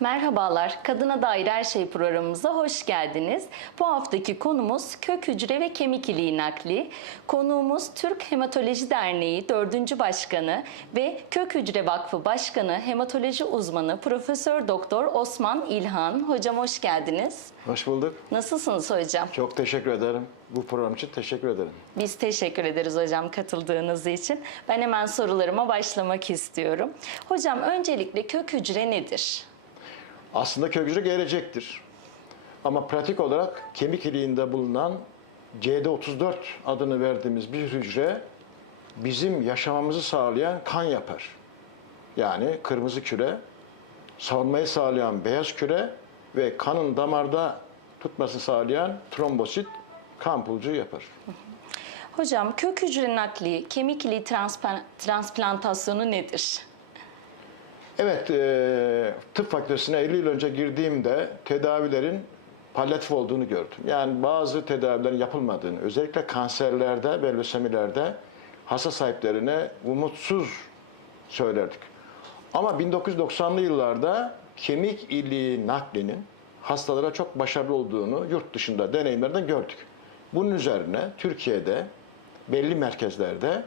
Merhabalar, Kadına Dair Her Şey programımıza hoş geldiniz. Bu haftaki konumuz kök hücre ve kemik iliği nakli. Konuğumuz Türk Hematoloji Derneği 4. Başkanı ve Kök Hücre Vakfı Başkanı Hematoloji Uzmanı Profesör Doktor Osman İlhan. Hocam hoş geldiniz. Hoş bulduk. Nasılsınız hocam? Çok teşekkür ederim. Bu program için teşekkür ederim. Biz teşekkür ederiz hocam katıldığınız için. Ben hemen sorularıma başlamak istiyorum. Hocam öncelikle kök hücre nedir? Aslında kök hücre gelecektir. Ama pratik olarak kemik iliğinde bulunan CD34 adını verdiğimiz bir hücre bizim yaşamamızı sağlayan kan yapar. Yani kırmızı küre, savunmayı sağlayan beyaz küre ve kanın damarda tutmasını sağlayan trombosit kan pulcuğu yapar. Hocam kök hücre nakli, kemik iliği transplantasyonu nedir? Evet, e, tıp fakültesine 50 yıl önce girdiğimde tedavilerin palyatif olduğunu gördüm. Yani bazı tedavilerin yapılmadığını, özellikle kanserlerde ve lösemilerde hasta sahiplerine umutsuz söylerdik. Ama 1990'lı yıllarda kemik iliği naklinin hastalara çok başarılı olduğunu yurt dışında deneyimlerden gördük. Bunun üzerine Türkiye'de belli merkezlerde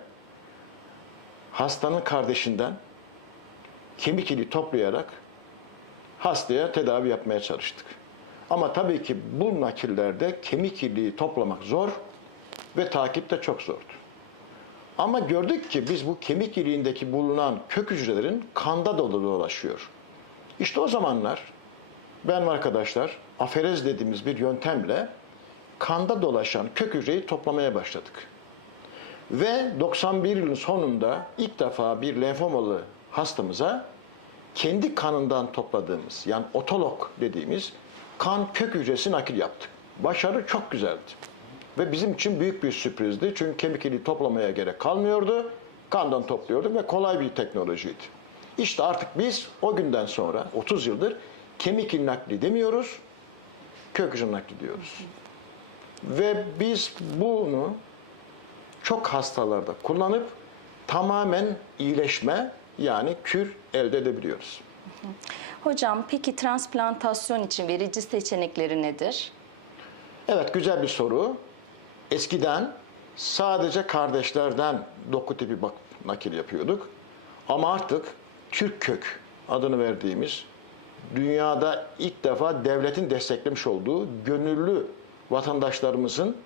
hastanın kardeşinden kemik iliği toplayarak hastaya tedavi yapmaya çalıştık. Ama tabii ki bu nakillerde kemik iliği toplamak zor ve takip de çok zordu. Ama gördük ki biz bu kemik iliğindeki bulunan kök hücrelerin kanda dolu dolaşıyor. İşte o zamanlar ben arkadaşlar aferez dediğimiz bir yöntemle kanda dolaşan kök hücreyi toplamaya başladık. Ve 91 yılın sonunda ilk defa bir lenfomalı hastamıza kendi kanından topladığımız yani otolog dediğimiz kan kök hücresi nakil yaptık. Başarı çok güzeldi. Ve bizim için büyük bir sürprizdi. Çünkü kemik iliği toplamaya gerek kalmıyordu. Kandan topluyorduk ve kolay bir teknolojiydi. İşte artık biz o günden sonra 30 yıldır kemik iliği nakli demiyoruz, kök hücre nakli diyoruz. Ve biz bunu çok hastalarda kullanıp tamamen iyileşme yani kür elde edebiliyoruz. Hocam peki transplantasyon için verici seçenekleri nedir? Evet güzel bir soru. Eskiden sadece kardeşlerden doku tipi nakil yapıyorduk. Ama artık Türk kök adını verdiğimiz dünyada ilk defa devletin desteklemiş olduğu gönüllü vatandaşlarımızın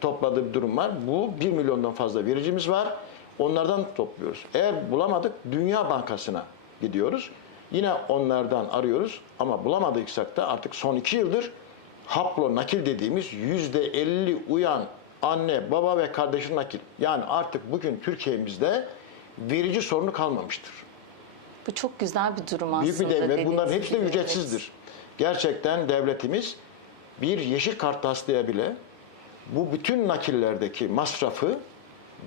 topladığı bir durum var. Bu 1 milyondan fazla vericimiz var. Onlardan topluyoruz. Eğer bulamadık Dünya Bankası'na gidiyoruz. Yine onlardan arıyoruz ama bulamadıysak da artık son iki yıldır haplo nakil dediğimiz yüzde 50 uyan anne, baba ve kardeşin nakil. Yani artık bugün Türkiye'mizde verici sorunu kalmamıştır. Bu çok güzel bir durum aslında. Büyük bir devlet. Bunların hepsi de ücretsizdir. Gerçekten devletimiz bir yeşil kart hastaya bile bu bütün nakillerdeki masrafı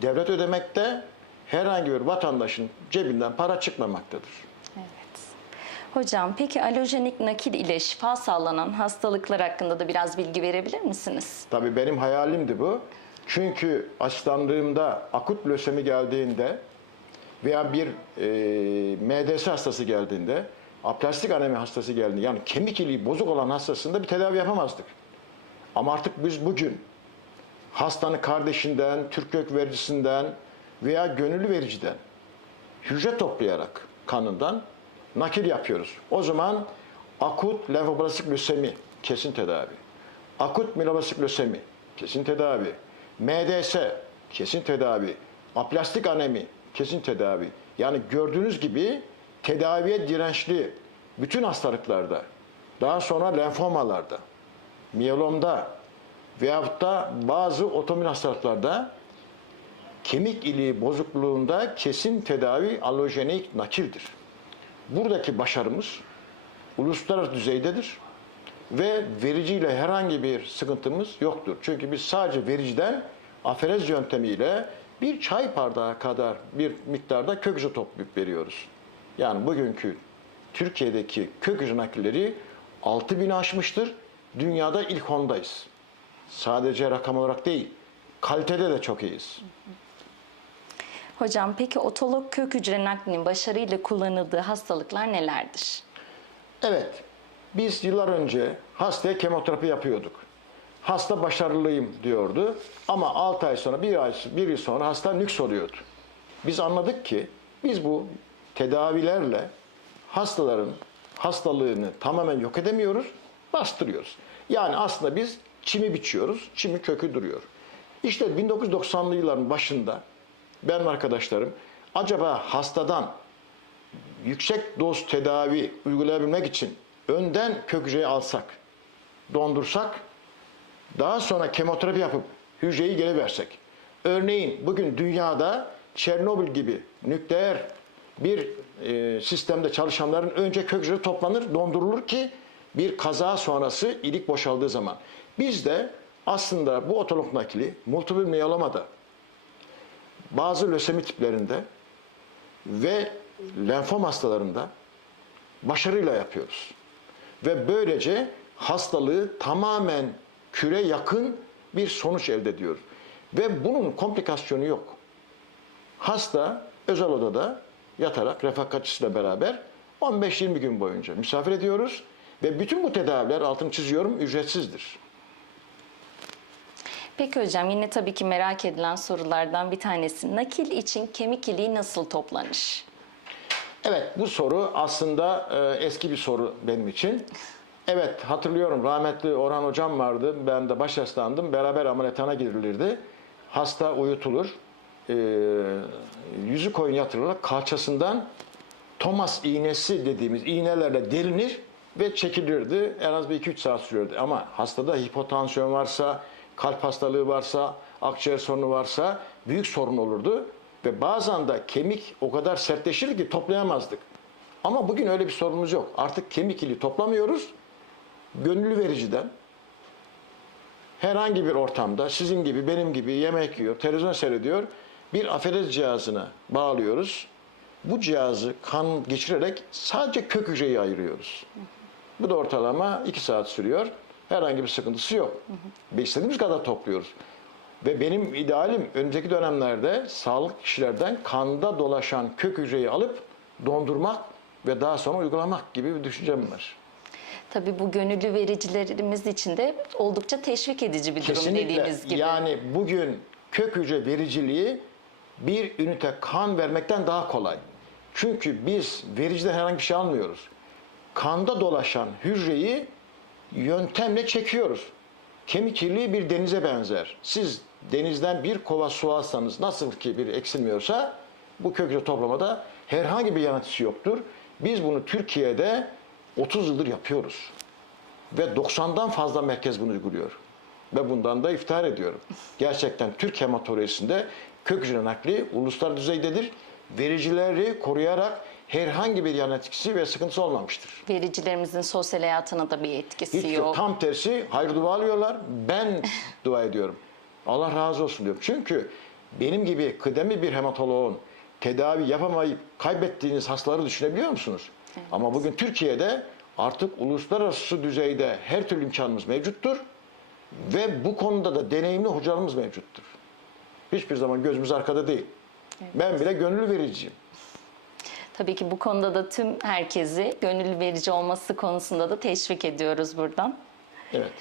devlet ödemekte herhangi bir vatandaşın cebinden para çıkmamaktadır. Evet. Hocam peki alojenik nakil ile şifa sağlanan hastalıklar hakkında da biraz bilgi verebilir misiniz? Tabii benim hayalimdi bu. Çünkü asistanlığımda akut lösemi geldiğinde veya bir e, MDS hastası geldiğinde, aplastik anemi hastası geldiğinde yani kemik iliği bozuk olan hastasında bir tedavi yapamazdık. Ama artık biz bugün hastanın kardeşinden, Türk kök vericisinden veya gönüllü vericiden hücre toplayarak kanından nakil yapıyoruz. O zaman akut lenfoblastik lösemi kesin tedavi. Akut mieloblastik lösemi kesin tedavi. MDS kesin tedavi. Aplastik anemi kesin tedavi. Yani gördüğünüz gibi tedaviye dirençli bütün hastalıklarda, daha sonra lenfomalarda, miyelomda veyahut da bazı otomin hastalıklarda kemik iliği bozukluğunda kesin tedavi alojenik nakildir. Buradaki başarımız uluslararası düzeydedir ve vericiyle herhangi bir sıkıntımız yoktur. Çünkü biz sadece vericiden aferez yöntemiyle bir çay bardağı kadar bir miktarda kök hücre toplayıp veriyoruz. Yani bugünkü Türkiye'deki kök hücre nakilleri 6000'i aşmıştır. Dünyada ilk ondayız. Sadece rakam olarak değil, kalitede de çok iyiyiz. Hocam peki otolog kök hücre naklinin başarıyla kullanıldığı hastalıklar nelerdir? Evet, biz yıllar önce hastaya kemoterapi yapıyorduk. Hasta başarılıyım diyordu ama 6 ay sonra, 1 ay, bir yıl sonra hasta nüks oluyordu. Biz anladık ki biz bu tedavilerle hastaların hastalığını tamamen yok edemiyoruz, bastırıyoruz. Yani aslında biz çimi biçiyoruz, çimi kökü duruyor. İşte 1990'lı yılların başında ben arkadaşlarım acaba hastadan yüksek doz tedavi uygulayabilmek için önden kök hücreyi alsak, dondursak, daha sonra kemoterapi yapıp hücreyi geri versek. Örneğin bugün dünyada Çernobil gibi nükleer bir e, sistemde çalışanların önce kök hücre toplanır, dondurulur ki bir kaza sonrası ilik boşaldığı zaman. Biz de aslında bu otolog nakli multiple miyelomada bazı lösemi tiplerinde ve lenfom hastalarında başarıyla yapıyoruz. Ve böylece hastalığı tamamen küre yakın bir sonuç elde ediyoruz. Ve bunun komplikasyonu yok. Hasta özel odada yatarak refakatçisiyle beraber 15-20 gün boyunca misafir ediyoruz ve bütün bu tedaviler altını çiziyorum ücretsizdir. Peki hocam yine tabii ki merak edilen sorulardan bir tanesi. Nakil için kemik iliği nasıl toplanır? Evet bu soru aslında e, eski bir soru benim için. Evet hatırlıyorum rahmetli Orhan hocam vardı. Ben de baş hastandım. Beraber ameliyathana girilirdi. Hasta uyutulur. E, yüzü koyun yatırılarak kalçasından Thomas iğnesi dediğimiz iğnelerle delinir ve çekilirdi. En az bir 2-3 saat sürüyordu. Ama hastada hipotansiyon varsa, kalp hastalığı varsa, akciğer sorunu varsa büyük sorun olurdu. Ve bazen de kemik o kadar sertleşirdi ki toplayamazdık. Ama bugün öyle bir sorunumuz yok. Artık kemik ili toplamıyoruz. Gönüllü vericiden herhangi bir ortamda sizin gibi benim gibi yemek yiyor, televizyon seyrediyor. Bir aferez cihazına bağlıyoruz. Bu cihazı kan geçirerek sadece kök hücreyi ayırıyoruz. Bu da ortalama 2 saat sürüyor. Herhangi bir sıkıntısı yok. Ve istediğimiz kadar topluyoruz. Ve benim idealim önümüzdeki dönemlerde sağlık kişilerden kanda dolaşan kök hücreyi alıp dondurmak ve daha sonra uygulamak gibi bir düşüncem var. Tabii bu gönüllü vericilerimiz için de oldukça teşvik edici bir durum Kesinlikle. dediğimiz gibi. Yani bugün kök hücre vericiliği bir ünite kan vermekten daha kolay. Çünkü biz vericiden herhangi bir şey almıyoruz. Kanda dolaşan hücreyi yöntemle çekiyoruz. Kemik kirliliği bir denize benzer. Siz denizden bir kova su alsanız nasıl ki bir eksilmiyorsa bu kök hücre toplamada herhangi bir yan etkisi yoktur. Biz bunu Türkiye'de 30 yıldır yapıyoruz. Ve 90'dan fazla merkez bunu uyguluyor. Ve bundan da iftihar ediyorum. Gerçekten Türk hematolojisinde kök hücre nakli uluslararası düzeydedir. Vericileri koruyarak herhangi bir yan etkisi ve sıkıntısı olmamıştır. Vericilerimizin sosyal hayatına da bir etkisi Hiç yok. yok. Tam tersi hayır dua alıyorlar. Ben dua ediyorum. Allah razı olsun diyorum. Çünkü benim gibi kıdemli bir hematoloğun tedavi yapamayıp kaybettiğiniz hastaları düşünebiliyor musunuz? Ama bugün Türkiye'de artık uluslararası düzeyde her türlü imkanımız mevcuttur. Ve bu konuda da deneyimli hocalarımız mevcuttur. Hiçbir zaman gözümüz arkada değil. Ben bile gönüllü vericiyim. Tabii ki bu konuda da tüm herkesi gönüllü verici olması konusunda da teşvik ediyoruz buradan. Evet.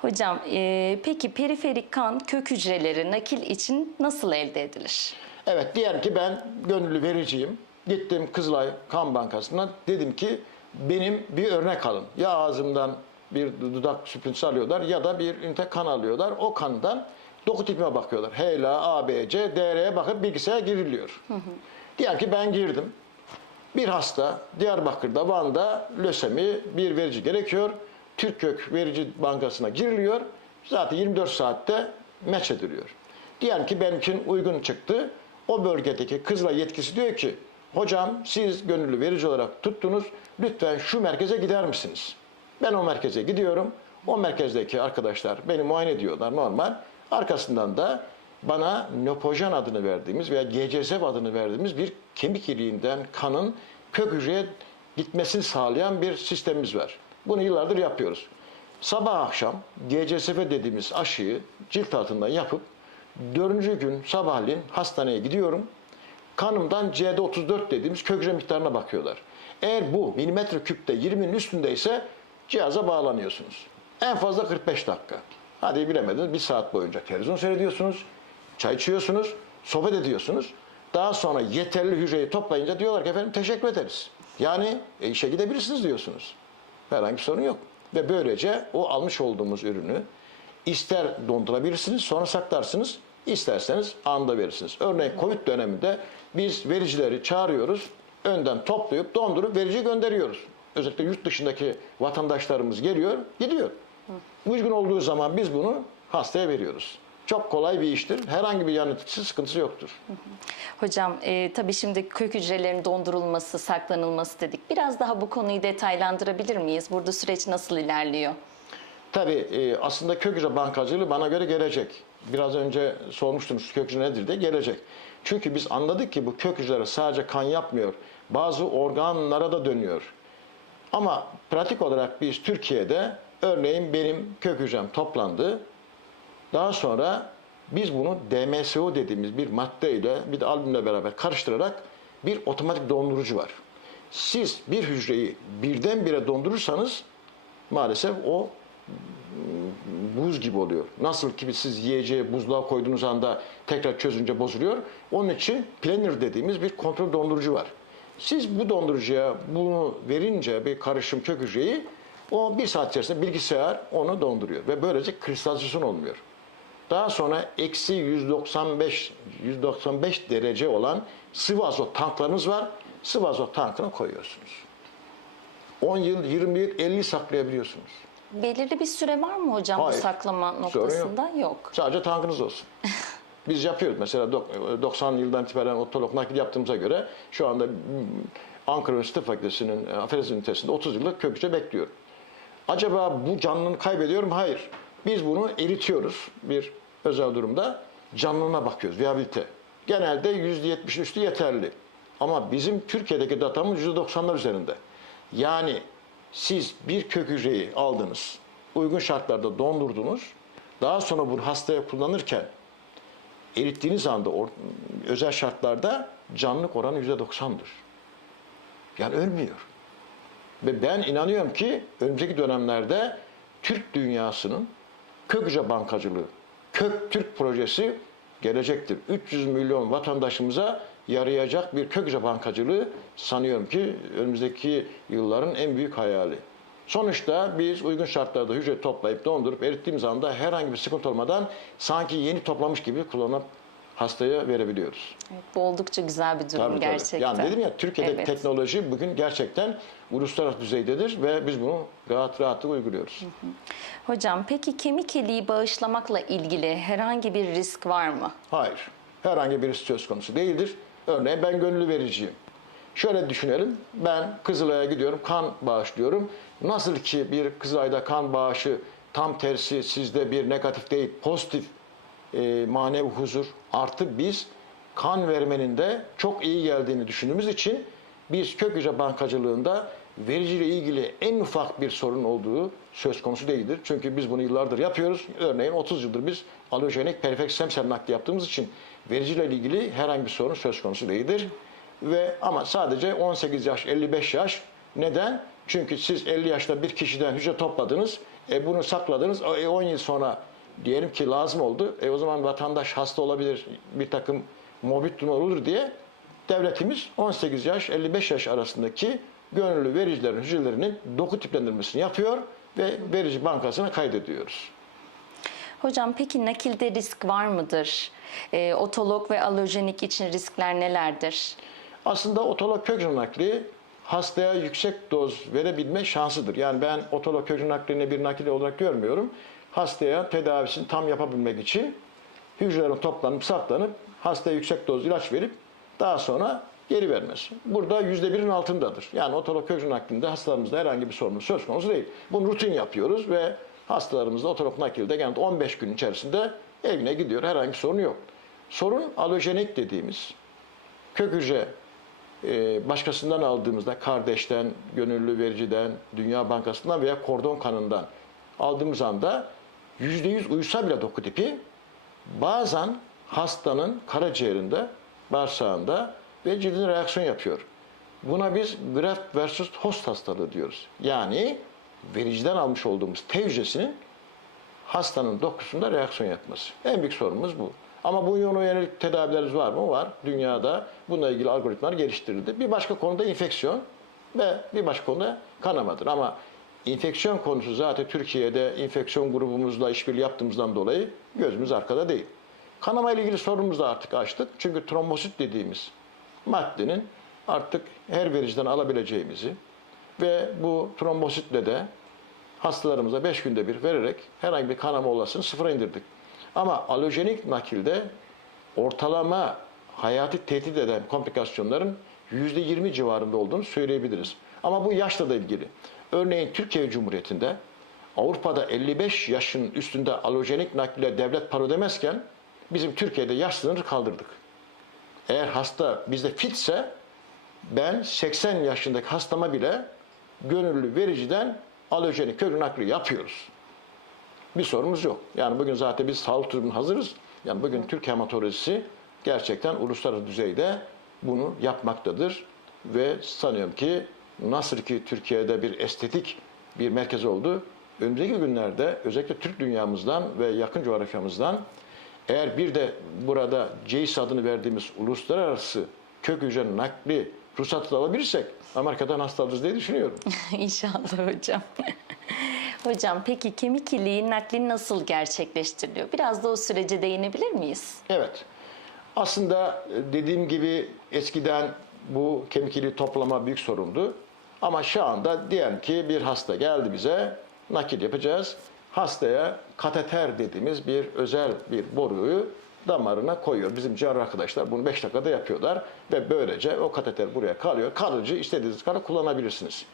Hocam e, peki periferik kan kök hücreleri nakil için nasıl elde edilir? Evet diyelim ki ben gönüllü vericiyim. Gittim Kızılay Kan Bankası'na dedim ki benim bir örnek alın. Ya ağzımdan bir dudak süprüntüsü alıyorlar ya da bir ünite kan alıyorlar. O kandan doku tipime bakıyorlar. HLA, ABC, DR'ye bakıp bilgisayara giriliyor. Diyelim ki ben girdim. Bir hasta Diyarbakır'da, Van'da lösemi bir verici gerekiyor. Türkök Verici Bankası'na giriliyor. Zaten 24 saatte meç ediliyor. Diyelim ki benim için uygun çıktı. O bölgedeki Kızılay yetkisi diyor ki hocam siz gönüllü verici olarak tuttunuz. Lütfen şu merkeze gider misiniz? Ben o merkeze gidiyorum. O merkezdeki arkadaşlar beni muayene ediyorlar normal. Arkasından da bana nöpojen adını verdiğimiz veya GCSF adını verdiğimiz bir kemik iliğinden kanın kök hücreye gitmesini sağlayan bir sistemimiz var. Bunu yıllardır yapıyoruz. Sabah akşam GCSF dediğimiz aşıyı cilt altından yapıp dördüncü gün sabahleyin hastaneye gidiyorum. kanımdan CD34 dediğimiz kök hücre miktarına bakıyorlar. Eğer bu milimetre küpte 20'nin üstündeyse cihaza bağlanıyorsunuz. En fazla 45 dakika. Hadi bilemediniz bir saat boyunca televizyon seyrediyorsunuz, çay içiyorsunuz, sohbet ediyorsunuz. Daha sonra yeterli hücreyi toplayınca diyorlar ki efendim teşekkür ederiz. Yani e, işe gidebilirsiniz diyorsunuz. Herhangi bir sorun yok. Ve böylece o almış olduğumuz ürünü ister dondurabilirsiniz sonra saklarsınız, isterseniz anında verirsiniz. Örneğin Covid döneminde biz vericileri çağırıyoruz, önden toplayıp dondurup verici gönderiyoruz. Özellikle yurt dışındaki vatandaşlarımız geliyor, gidiyor. Uygun olduğu zaman biz bunu hastaya veriyoruz. Çok kolay bir iştir. Herhangi bir yan etkisi, sıkıntısı yoktur. Hocam e, tabii şimdi kök hücrelerin dondurulması, saklanılması dedik. Biraz daha bu konuyu detaylandırabilir miyiz? Burada süreç nasıl ilerliyor? Tabii e, aslında kök hücre bankacılığı bana göre gelecek. Biraz önce sormuştunuz kök hücre nedir diye gelecek. Çünkü biz anladık ki bu kök hücreler sadece kan yapmıyor. Bazı organlara da dönüyor. Ama pratik olarak biz Türkiye'de örneğin benim kök hücrem toplandı. Daha sonra biz bunu DMSO dediğimiz bir maddeyle bir de albümle beraber karıştırarak bir otomatik dondurucu var. Siz bir hücreyi birdenbire dondurursanız maalesef o buz gibi oluyor. Nasıl ki siz yiyeceği buzluğa koyduğunuz anda tekrar çözünce bozuluyor. Onun için planner dediğimiz bir kontrol dondurucu var. Siz bu dondurucuya bunu verince bir karışım kök hücreyi o bir saat içerisinde bilgisayar onu donduruyor ve böylece kristalizasyon olmuyor. Daha sonra eksi 195 195 derece olan sıvı azot tanklarınız var. Sıvı azot tankına koyuyorsunuz. 10 yıl, 20 yıl, 50 yıl saklayabiliyorsunuz. Belirli bir süre var mı hocam bu Hayır. saklama Sorun yok. noktasında? Yok. Sadece tankınız olsun. Biz yapıyoruz mesela dok- 90 yıldan itibaren otolog nakil yaptığımıza göre şu anda Ankara Üniversitesi Fakültesi'nin e, aferiz ünitesinde 30 yıllık kök hücre bekliyor. Acaba bu canlılığını kaybediyorum? Hayır. Biz bunu eritiyoruz bir özel durumda. Canlılığına bakıyoruz, viyabilite. Genelde %70'in üstü yeterli. Ama bizim Türkiye'deki datamız %90'lar üzerinde. Yani siz bir kök hücreyi aldınız, uygun şartlarda dondurdunuz, daha sonra bunu hastaya kullanırken erittiğiniz anda özel şartlarda canlılık oranı %90'dır. Yani ölmüyor. Ve ben inanıyorum ki önümüzdeki dönemlerde Türk dünyasının kök hücre bankacılığı, kök Türk projesi gelecektir. 300 milyon vatandaşımıza yarayacak bir kök hücre bankacılığı sanıyorum ki önümüzdeki yılların en büyük hayali. Sonuçta biz uygun şartlarda hücre toplayıp dondurup erittiğimiz anda herhangi bir sıkıntı olmadan sanki yeni toplamış gibi kullanıp hastaya verebiliyoruz. Evet, bu oldukça güzel bir durum Tabii, tabii. gerçekten. Yani dedim ya Türkiye'deki Evet. teknoloji bugün gerçekten uluslararası düzeydedir ve biz bunu rahat rahatlıkla uyguluyoruz. Hocam peki kemik iliği bağışlamakla ilgili herhangi bir risk var mı? Hayır. Herhangi bir risk söz konusu değildir. Örneğin ben gönüllü vericiyim. Şöyle düşünelim. Ben Kızılay'a gidiyorum, kan bağışlıyorum. Nasıl ki bir Kızılay'da kan bağışı tam tersi sizde bir negatif değil, pozitif e, manevi huzur artı biz kan vermenin de çok iyi geldiğini düşündüğümüz için biz kök hücre bankacılığında vericiyle ilgili en ufak bir sorun olduğu söz konusu değildir. Çünkü biz bunu yıllardır yapıyoruz. Örneğin 30 yıldır biz alojenik perfekt stem nakli yaptığımız için vericiyle ilgili herhangi bir sorun söz konusu değildir. Ve ama sadece 18 yaş, 55 yaş. Neden? Çünkü siz 50 yaşta bir kişiden hücre topladınız, e, bunu sakladınız, e, 10 yıl sonra diyelim ki lazım oldu. E, o zaman vatandaş hasta olabilir, bir takım morbid durumlar olur diye devletimiz 18 yaş, 55 yaş arasındaki gönüllü vericilerin hücrelerinin doku tiplendirmesini yapıyor ve verici bankasına kaydediyoruz. Hocam peki nakilde risk var mıdır? Ee, otolog ve alojenik için riskler nelerdir? Aslında otolog kök hücre nakli hastaya yüksek doz verebilme şansıdır. Yani ben hücre naklini bir nakil olarak görmüyorum. Hastaya tedavisini tam yapabilmek için hücrelerin toplanıp saklanıp hastaya yüksek doz ilaç verip daha sonra geri vermesi. Burada yüzde birin altındadır. Yani hücre naklinde hastalarımızda herhangi bir sorun söz konusu değil. Bunu rutin yapıyoruz ve hastalarımızda otolog nakilde genelde 15 gün içerisinde evine gidiyor. Herhangi bir sorun yok. Sorun alojenik dediğimiz kök hücre başkasından aldığımızda kardeşten, gönüllü vericiden, Dünya Bankası'ndan veya kordon kanından aldığımız anda %100 uysa bile doku tipi bazen hastanın karaciğerinde, bağırsağında ve cildine reaksiyon yapıyor. Buna biz graft versus host hastalığı diyoruz. Yani vericiden almış olduğumuz T hücresinin hastanın dokusunda reaksiyon yapması. En büyük sorunumuz bu. Ama bu yöne yönelik tedavilerimiz var mı? Var. Dünyada bununla ilgili algoritmalar geliştirildi. Bir başka konuda infeksiyon ve bir başka konuda kanamadır. Ama infeksiyon konusu zaten Türkiye'de infeksiyon grubumuzla işbirliği yaptığımızdan dolayı gözümüz arkada değil. Kanama ile ilgili sorunumuzu da artık açtık. Çünkü trombosit dediğimiz maddenin artık her vericiden alabileceğimizi ve bu trombositle de hastalarımıza 5 günde bir vererek herhangi bir kanama olasılığını sıfıra indirdik. Ama alojenik nakilde ortalama hayati tehdit eden komplikasyonların %20 civarında olduğunu söyleyebiliriz. Ama bu yaşla da ilgili. Örneğin Türkiye Cumhuriyeti'nde Avrupa'da 55 yaşın üstünde alojenik nakile devlet para ödemezken bizim Türkiye'de yaş sınırı kaldırdık. Eğer hasta bizde fitse ben 80 yaşındaki hastama bile gönüllü vericiden alojenik kök nakli yapıyoruz. Bir sorumuz yok. Yani bugün zaten biz sağlık turizmine hazırız. Yani bugün Türk hematolojisi gerçekten uluslararası düzeyde bunu yapmaktadır. Ve sanıyorum ki nasıl ki Türkiye'de bir estetik bir merkez oldu, önümüzdeki günlerde özellikle Türk dünyamızdan ve yakın coğrafyamızdan eğer bir de burada CEIS adını verdiğimiz uluslararası kök hücre nakli ruhsatı da alabilirsek Amerika'dan hasta alırız diye düşünüyorum. İnşallah hocam. Hocam peki kemik iliği nakli nasıl gerçekleştiriliyor? Biraz da o sürece değinebilir miyiz? Evet. Aslında e, dediğim gibi eskiden bu kemik iliği toplama büyük sorundu. Ama şu anda diyelim ki bir hasta geldi bize, nakil yapacağız. Hastaya kateter dediğimiz bir özel bir boruyu damarına koyuyor. Bizim cerrah arkadaşlar bunu 5 dakikada yapıyorlar ve böylece o kateter buraya kalıyor. Kalıcı istediğiniz kadar kullanabilirsiniz.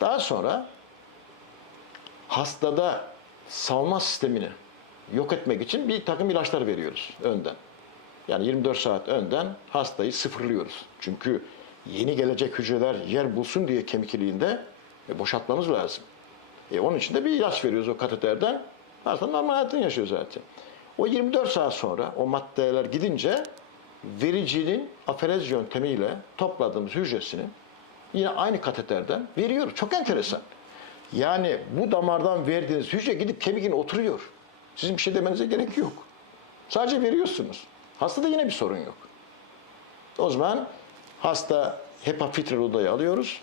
Daha sonra hastada savunma sistemini yok etmek için bir takım ilaçlar veriyoruz önden. Yani 24 saat önden hastayı sıfırlıyoruz. Çünkü yeni gelecek hücreler yer bulsun diye kemik iliğinde e, boşaltmamız lazım. E, onun için de bir ilaç veriyoruz o kateterden. Hasta normal hayatını yaşıyor zaten. O 24 saat sonra o maddeler gidince vericinin aferez yöntemiyle topladığımız hücresini yine aynı kateterden veriyoruz. Çok enteresan. Yani bu damardan verdiğiniz hücre gidip kemiğine oturuyor. Sizin bir şey demenize gerek yok. Sadece veriyorsunuz. Hastada yine bir sorun yok. O zaman hasta HEPA filtre odayı alıyoruz.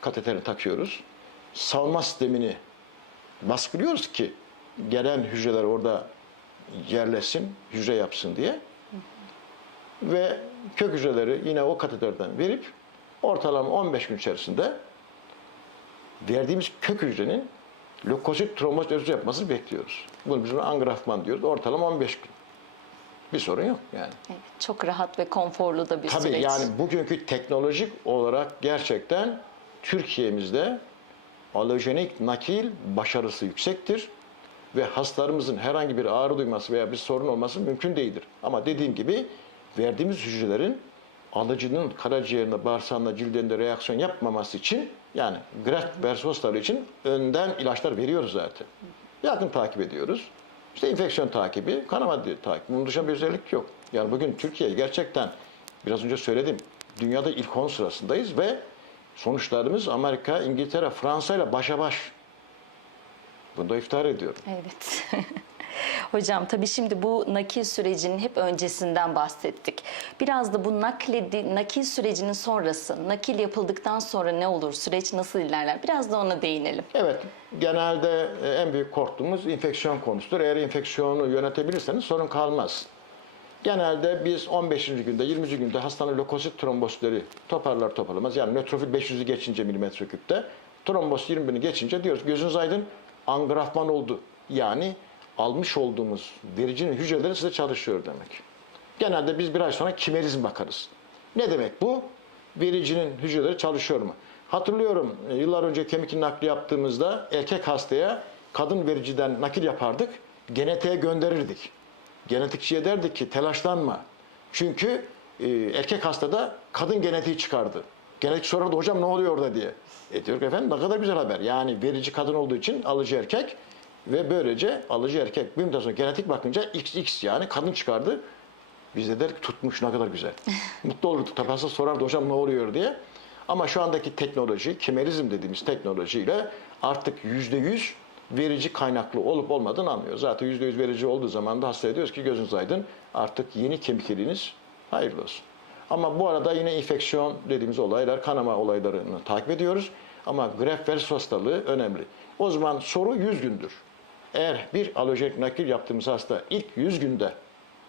Kateteri takıyoruz. Savunma sistemini baskılıyoruz ki gelen hücreler orada yerleşsin, hücre yapsın diye. Ve kök hücreleri yine o kateterden verip ortalama 15 gün içerisinde verdiğimiz kök hücrenin lökosit trombozit özü yapmasını bekliyoruz. Bunu biz buna angrafman diyoruz. Ortalama 15 gün. Bir sorun yok yani. Evet, çok rahat ve konforlu da bir Tabii süreç. yani bugünkü teknolojik olarak gerçekten Türkiye'mizde alojenik nakil başarısı yüksektir ve hastalarımızın herhangi bir ağrı duyması veya bir sorun olması mümkün değildir. Ama dediğim gibi verdiğimiz hücrelerin alıcının karaciğerinde, bağırsağında, cildinde reaksiyon yapmaması için yani graft versus hastalığı için önden ilaçlar veriyoruz zaten. Yakın takip ediyoruz. İşte enfeksiyon takibi, kanama takip. Bunun dışında bir özellik yok. Yani bugün Türkiye gerçekten biraz önce söyledim. Dünyada ilk 10 sırasındayız ve sonuçlarımız Amerika, İngiltere, Fransa ile başa baş. Bunu da iftihar ediyorum. Evet. Hocam tabii şimdi bu nakil sürecinin hep öncesinden bahsettik. Biraz da bu nakledi, nakil sürecinin sonrası, nakil yapıldıktan sonra ne olur, süreç nasıl ilerler? Biraz da ona değinelim. Evet, genelde e, en büyük korktuğumuz enfeksiyon konusudur. Eğer enfeksiyonu yönetebilirseniz sorun kalmaz. Genelde biz 15. günde, 20. günde hastanın lökosit trombositleri toparlar toparlamaz. Yani nötrofil 500'ü geçince milimetre küpte, trombosit 20 bini geçince diyoruz gözünüz aydın angrafman oldu. Yani almış olduğumuz vericinin hücreleri size çalışıyor demek. Genelde biz bir ay sonra kimerizm bakarız. Ne demek bu? Vericinin hücreleri çalışıyor mu? Hatırlıyorum e, yıllar önce kemik nakli yaptığımızda erkek hastaya kadın vericiden nakil yapardık. Genetiğe gönderirdik. Genetikçiye derdik ki telaşlanma. Çünkü e, erkek hastada kadın genetiği çıkardı. Genetik sorardı hocam ne oluyor orada diye. E diyor efendim ne kadar güzel haber. Yani verici kadın olduğu için alıcı erkek ve böylece alıcı erkek bir müddet sonra genetik bakınca XX yani kadın çıkardı. Biz de der ki tutmuş ne kadar güzel. Mutlu olurduk tabii hasta sorardı hocam ne oluyor diye. Ama şu andaki teknoloji, kemerizm dediğimiz teknolojiyle artık yüzde yüz verici kaynaklı olup olmadığını anlıyor. Zaten yüzde yüz verici olduğu zaman da hastaya diyoruz ki gözünüz aydın artık yeni kemik iliğiniz hayırlı olsun. Ama bu arada yine enfeksiyon dediğimiz olaylar, kanama olaylarını takip ediyoruz. Ama greft versus hastalığı önemli. O zaman soru 100 gündür. Eğer bir alojenik nakil yaptığımız hasta ilk 100 günde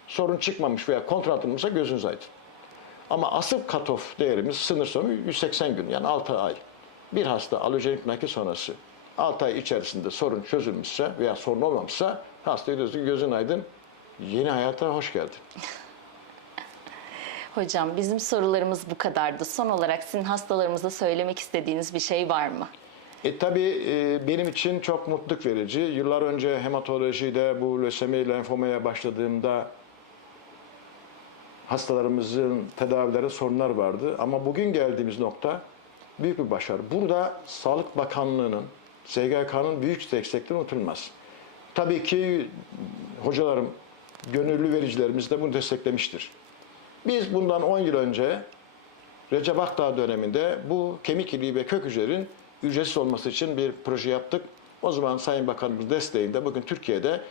sorun çıkmamış veya kontrol atılmışsa gözünüz aydın. Ama asıl cutoff değerimiz sınır sonu 180 gün yani 6 ay. Bir hasta alojenik nakil sonrası 6 ay içerisinde sorun çözülmüşse veya sorun olmamışsa hastaya diyoruz ki gözün aydın yeni hayata hoş geldin. Hocam bizim sorularımız bu kadardı. Son olarak sizin hastalarımıza söylemek istediğiniz bir şey var mı? E tabii e, benim için çok mutluluk verici. Yıllar önce hematolojide bu lösemi, lenfomaya başladığımda hastalarımızın tedavileri sorunlar vardı. Ama bugün geldiğimiz nokta büyük bir başarı. Burada Sağlık Bakanlığı'nın, SGK'nın büyük destekleri unutulmaz. Tabii ki hocalarım, gönüllü vericilerimiz de bunu desteklemiştir. Biz bundan 10 yıl önce Recep Akdağ döneminde bu kemik iliği ve kök hücrelerin ücretsiz olması için bir proje yaptık. O zaman Sayın Bakanımız desteğinde bugün Türkiye'de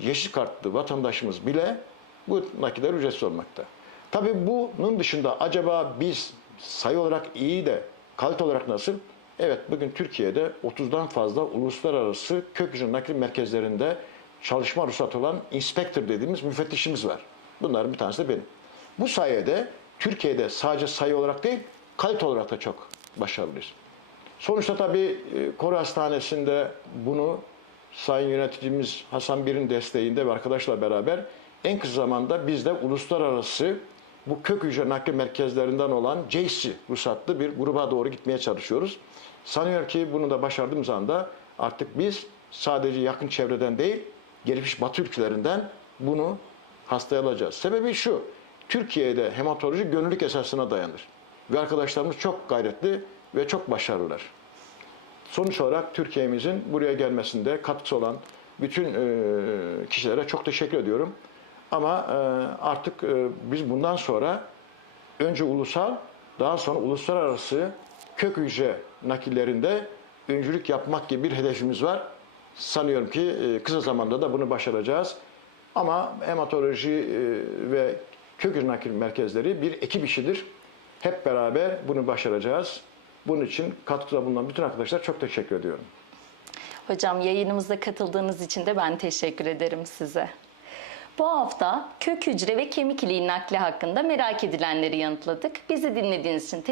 yeşil kartlı vatandaşımız bile bu nakiller ücretsiz olmakta. Tabii bunun dışında acaba biz sayı olarak iyi de kalite olarak nasıl? Evet bugün Türkiye'de 30'dan fazla uluslararası kök hücre nakil merkezlerinde çalışma ruhsatı olan inspektör dediğimiz müfettişimiz var. Bunların bir tanesi de benim. Bu sayede Türkiye'de sadece sayı olarak değil, kalite olarak da çok başarılıyız. Sonuçta tabii e, Kore Hastanesi'nde bunu Sayın Yöneticimiz Hasan Bir'in desteğinde ve arkadaşla beraber en kısa zamanda biz de uluslararası bu kök hücre nakli merkezlerinden olan JC ruhsatlı bir gruba doğru gitmeye çalışıyoruz. Sanıyorum ki bunu da başardığımız anda artık biz sadece yakın çevreden değil, gelişmiş batı ülkelerinden bunu hastaya alacağız. Sebebi şu, Türkiye'de hematoloji gönüllülük esasına dayanır. Ve arkadaşlarımız çok gayretli ve çok başarılılar. Sonuç olarak Türkiye'mizin buraya gelmesinde katkısı olan bütün e, kişilere çok teşekkür ediyorum. Ama e, artık e, biz bundan sonra önce ulusal, daha sonra uluslararası kök hücre nakillerinde öncülük yapmak gibi bir hedefimiz var. Sanıyorum ki kısa zamanda da bunu başaracağız. Ama hematoloji ve kök hücre nakil merkezleri bir ekip işidir. Hep beraber bunu başaracağız. Bunun için katkıda bulunan bütün arkadaşlar çok teşekkür ediyorum. Hocam yayınımıza katıldığınız için de ben teşekkür ederim size. Bu hafta kök hücre ve kemik iliği nakli hakkında merak edilenleri yanıtladık. Bizi dinlediğiniz için